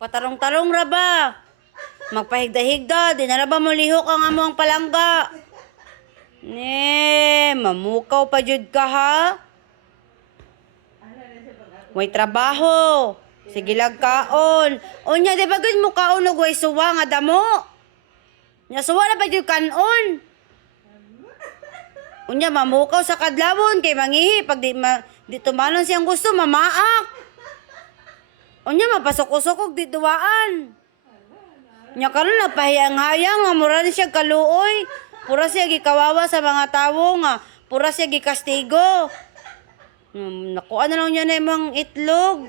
Patarong-tarong ra ba? Magpahigda-higda, di na ra ba mo lihok ang among palangga? Mamukaw pa jud ka ha? May trabaho. Sige lang kaon. Unya, di ba gud mo kaon og way suwa nga damo? Nya suwa na pa jud kanon. Unya, mamukaw sa kadlawon kay mangihi pag di tumanon siyang gusto mamaak. Unya, mapasok-usok di duwaan. Nya karon napahiyang-hayang nga mura ni siya kaluoy. Pura siya gikawawa sa mga tawo nga. Pura siya gikastigo. Nakuha na lang niya na yung itlog.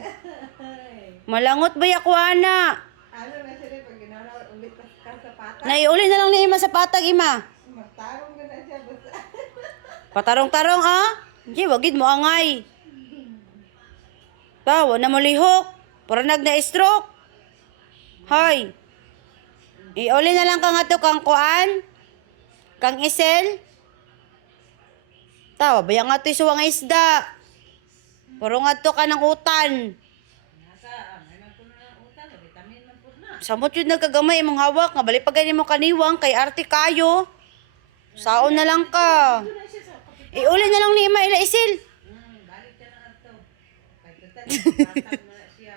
Malangot ba ako, ana? Ano na siya pag ginala ulit ka sa pata? Naiuli na lang ni ima sa patag, ima. Magtarong na siya basta. Patarong-tarong, ah? Hindi, wagid mo angay. Tawa na mo lihok. Pura nag-na-stroke. Hoy. Iuli na lang ka nga to kang kuan. Kang isel. Tawa, bayang nga to isuwang isda. Puro nga to ka ng utan. Samot yun nagkagamay imong hawak. Nga bali pa ganyan mo kaniwang kay arte kayo. Saon na lang ka. Iuli na lang ni ima ila isil. Balik ka na ato. Kay tutan, patang mo na siya.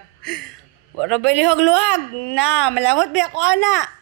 Wala ba luhag-luhag? Na, malangot ba ako, ana?